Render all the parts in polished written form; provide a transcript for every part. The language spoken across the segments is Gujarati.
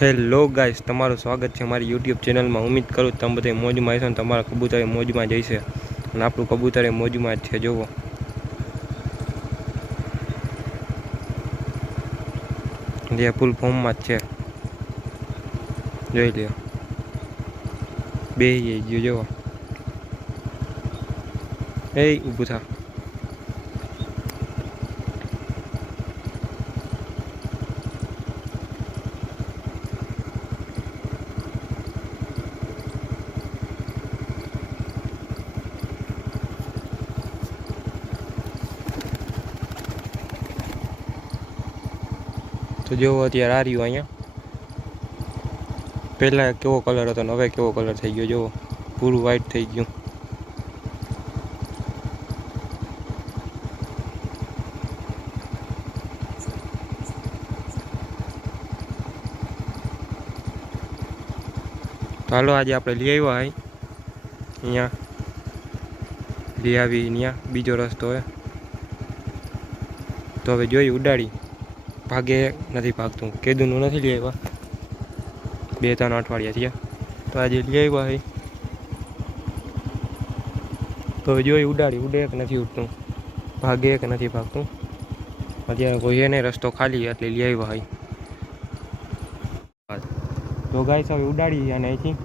હેલો ગાઈસ, તમારું સ્વાગત છે મારી યુટ્યુબ ચેનલમાં। ઉમ્મીદ કરું તમે બધા મોજમાં હશો ને તમારા કબૂતર મોજમાં જઈશે અને આપણું કબૂતર મોજમાં જ છે। જોવો જે ફૂલ ફોર્મમાં જ છે, જોઈ લ્યો બેહી ગયો। જોવો ઊભું થા। તો જોવો અત્યારે આ રહ્યું અહીંયા। પહેલાં કેવો કલર હતો ને હવે કેવો કલર થઈ ગયો, જોવો પૂરું વ્હાઈટ થઈ ગયું। તો હાલો આજે આપણે લઈ આવ્યા હોય અહીંયા, લઈ આવી ત્યાં બીજો રસ્તો હે। તો હવે જોઈ ઉડાડી ભાગે નથી ભાગતું, કેદુનું નથી લઈ આવ્યા, 2-3 અઠવાડિયા થયા। તો આજે લઈ આવ્યા હોય તો જોઈ ઉડાડી, ઉડે કે નથી ઉડતું, ભાગે કે નથી ભાગતું। અત્યારે કોઈ એને રસ્તો ખાલી એટલે લઈ આવ્યા હોય। તો ગાઈસ હવે ઉડાડી અને અહીંથી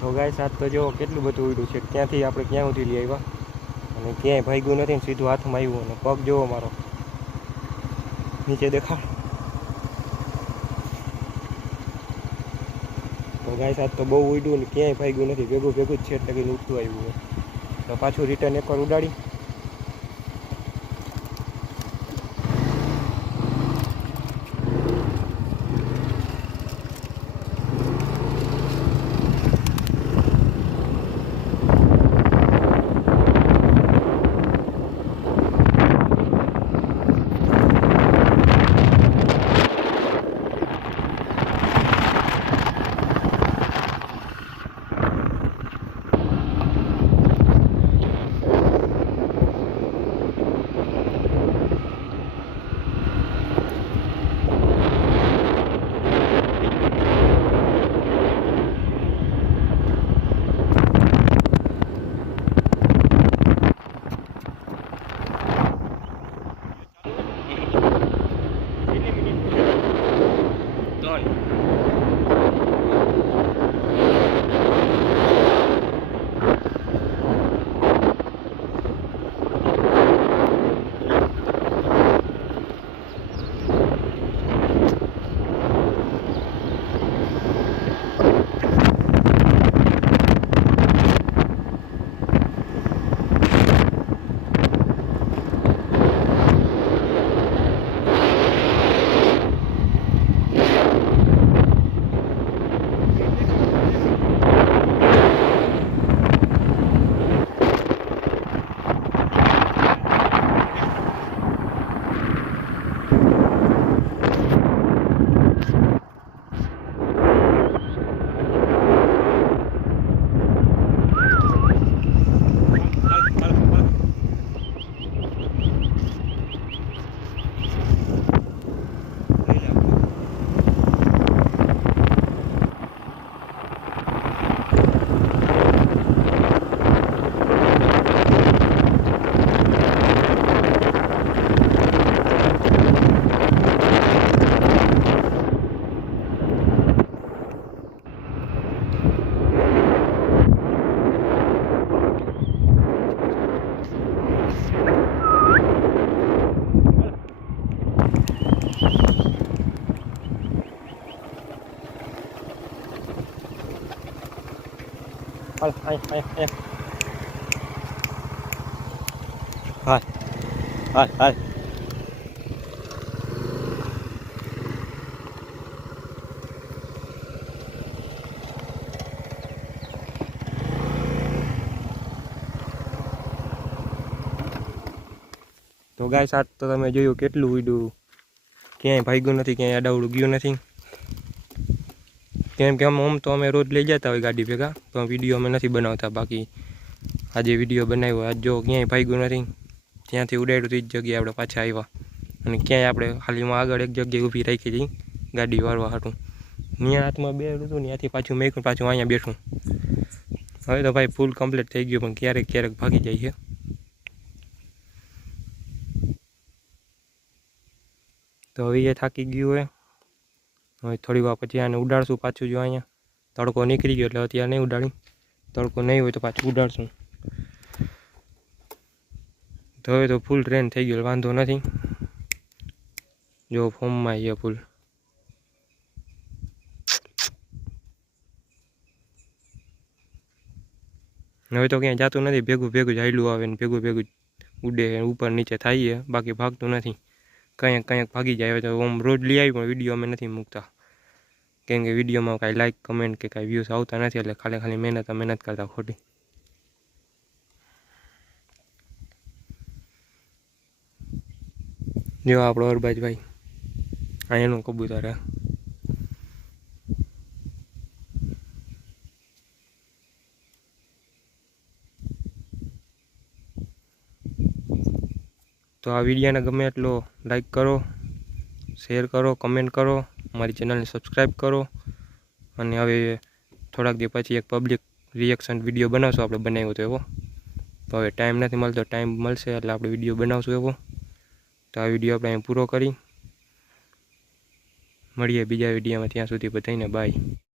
તો ગાઈસ આજ તો જો કેટલું બધું ઉડ્યું છે, ક્યાંથી આપણે ક્યાં સુધી લઈ આવ્યા અને ક્યાંય ભાગ્યું નથી ને સીધું હાથમાં આવ્યું। અને પગ જોવો મારો નીચે દેખાડ। તો ગાઈસ આજ તો બહુ ઉડ્યું ને ક્યાંય ભાગ્યું નથી, ભેગું ભેગું જ છે એટલે કંઈ ઉડતું આવ્યું છે। તો પાછું રિટર્ન એકવાર ઉડાડી હાલ હાલ હાલ હાલ. તો ગાય સાત તો તમે જોયું કેટલું ઉડ્યું, ક્યાંય ભાગ્યું નથી, ક્યાંય અડાવડું ગયું નથી. કેમ કે આમ તો અમે રોજ લઈ જતા હોય ગાડી ભેગા, તો વિડીયો અમે નથી બનાવતા. બાકી આજે વિડીયો બનાવ્યો, આજ જો ક્યાંય ભાગ્યું નથી, ત્યાંથી ઉડાડ્યું તો જ જગ્યાએ આપણે પાછા આવ્યા. અને ક્યાંય આપણે ખાલીમાં આગળ એક જગ્યાએ ઊભી રાખી હતી ગાડી વાળવા હાટું. ત્યાં હાથમાં બેઠું હતું, ત્યાંથી પાછું મેકું, પાછું અહીંયા બેઠું. હવે તો ભાઈ ફૂલ કમ્પ્લીટ થઈ ગયું, પણ ક્યારેક ક્યારેક ભાગી જાય છે. તો હવે એ થાકી ગયું હોય. હવે થોડી વાર પછી આને ઉડાડશું પાછું. જો અહીંયા તડકો નીકળી ગયો એટલે અત્યારે નહીં ઉડાડી, તડકો નહીં હોય તો પાછું ઉડાડશું. તો હવે તો ફૂલ ટ્રેન થઈ ગયો, વાંધો નથી. જો ફોર્મમાં આવીએ ફૂલ. હવે તો ક્યાંય જતું નથી, ભેગું ભેગું જ હાયલું આવે ને ભેગું ભેગું ઉડે, ઉપર નીચે થાય. બાકી ભાગતું નથી, કંઈક કંઈક ભાગી જાય. તો આમ રોજ લઈ આવી, પણ વિડીયો અમે નથી મૂકતા, કેમ કે વિડીયોમાં કાંઈ લાઇક કમેન્ટ કે કાંઈ વ્યૂઝ આવતા નથી. એટલે ખાલી મહેનત કરતા ખોટી. જો આપણો અરબાજભાઈ આ એનું કબૂતર હે. તો આ વિડીયોને ગમે એટલો લાઈક કરો, શેર કરો, કમેન્ટ કરો, મારી ચેનલને સબસ્ક્રાઈબ કરો. અને હવે થોડાક દિવસ પછી એક પબ્લિક રિએક્શન વિડીયો બનાવશું, આપણે બનાવ્યો તો એવો. તો હવે ટાઈમ નથી મળતો, ટાઈમ મળશે એટલે આપણે વિડીયો બનાવશું એવો. તો આ વિડીયો આપણે અહીં પૂરો કરી મળીએ બીજા વિડીયોમાં. ત્યાં સુધી બધાને બાય.